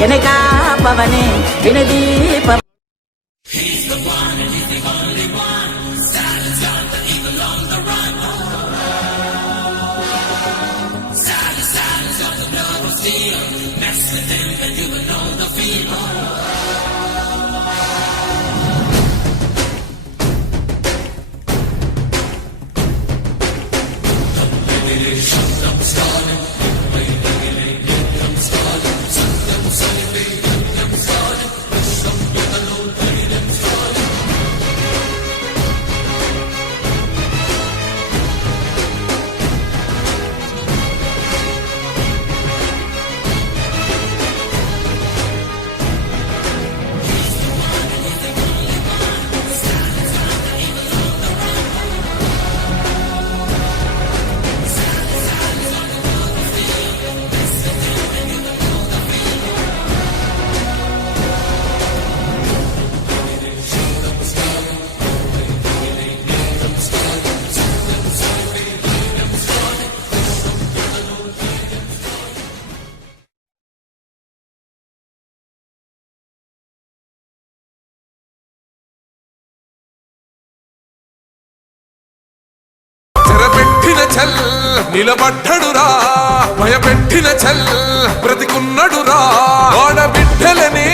ఎనకా పవనే వినదీప నిలబడ్డడురా భయపెట్టిన చల్ బ్రతికున్నడురా ఆడబిడ్డలని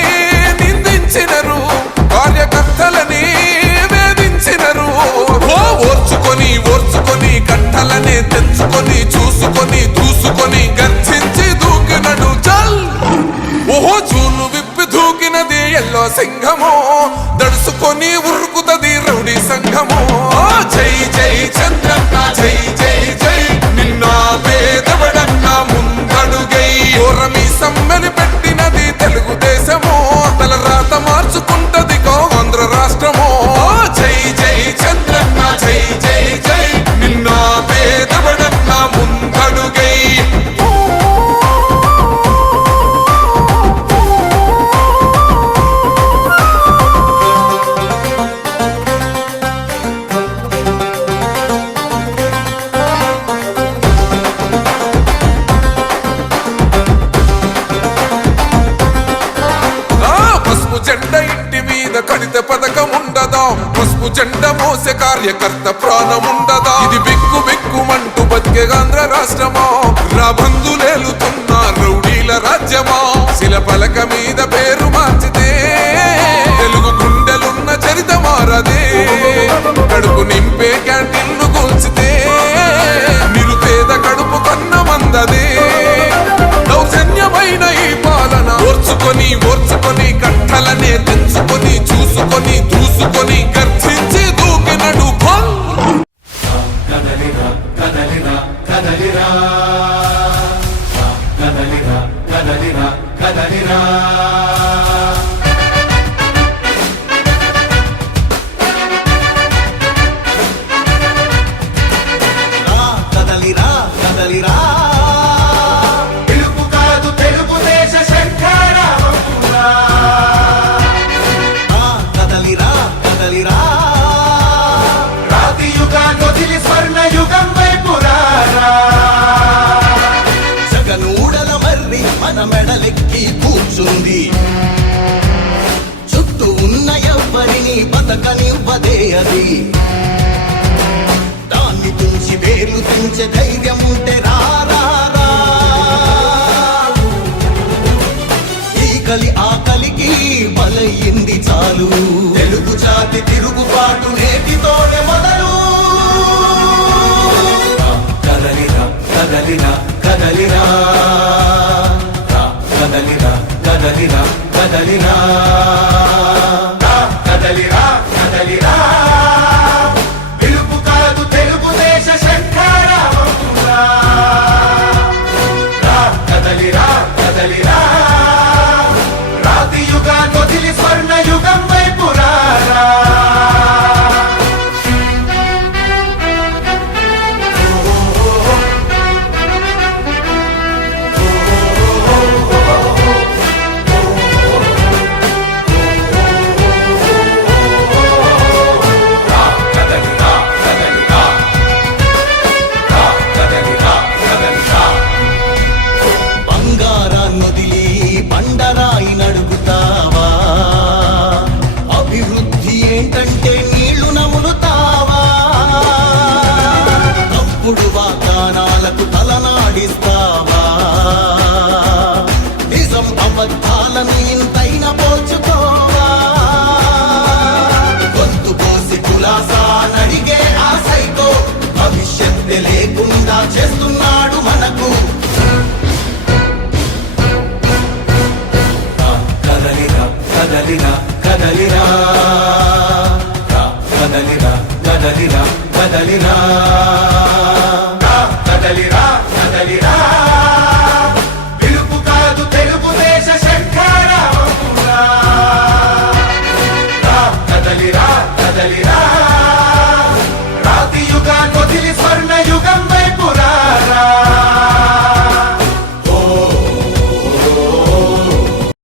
నిందించినరు కార్యకర్తలని వేధించినరు ఓర్చుకొని ఓర్చుకొని కట్టలనే తెంచుకొని చూసుకొని దూసుకొని గర్జించి దూకినడు చల్ ఓహో చూలు విప్పి దూకినది ఎల్లో సింహము దడుసుకొని ఉరుకుతది రౌడీ సంఘము జై జై చంద్రన్న జై జై జై నిన్న పేదవడన్న ముందడుగై ఓరమి సమ్మెలి పెట్టినది తెలుగుదేశము తలరాత మార్చుకుంటది ఆంధ్ర రాష్ట్రము జై జై చంద్రన్న జై జై జై నిన్న పేదవడన్న ముందడుగై కడిత పథకముండదా పసుపు జెండ మోసే కార్యకర్త ప్రాణముండదా ఇది బిక్కు బిక్కుమంటూ బతికే ఆంధ్ర రాష్ట్రమా రాబందులేలుతున్న రౌడీల రాజ్యమా శిల పలక మీద పేరు మార్చితే తెలుగు గుండెలున్న చరిత మారదే కడుపు నింపే క్యాంటీన్ను కూల్చితే నిరుపేద కడుపు కన్న మందదే దౌర్జన్యమైన ఈ పాలన ఓర్చుకొని ఓర్చుకొని కట్టలనే తెంచుకొని చూసుకొని దూసుకొని గర్జించి దూకినడు కదలిరా కదలిరా కదలిరా కదలిరా కదలిరా కదలిరా కదలిరా కదలిరా మెడలెక్కి కూర్చుంది చుట్టూ ఉన్న ఎవ్వరిని బతకనివ్వదే అది దాన్ని తుంచి వేలు తుంచే ధైర్యం ఉంటే రారా ఈ కలి ఆకలికి బలయ్యింది చాలు తెలుగు జాతి తిరుగుబాటు నేటితోనే మొదలు కదలిరా కదలిరా కదలిరా కదలిరా కదలిరా కదలిరా కదలిరా కదలిరా పిలుపు కాదు తెలుగుదేశ శంఖారావమురా కదలిరా కదలిరా రాతి యుగాన్ని వదిలి స్వర్ణ యుగం వైపురా ఏంటంటే నీళ్లు నములుతావా తప్పుడు వాగ్దానాలకు తలనాడిస్తావా నిజం అబద్ధాలను ఇంతైనా పోల్చుకోవా గొంతు కోసి కులాసా నడిగే ఆ సైకో భవిష్యత్తు లేకుండా చేస్తున్నాడు మనకు కదలిరా కదలిరా కదలిరా కదలిరా కదలిరా కదలిరా కదలిరా కదలిరా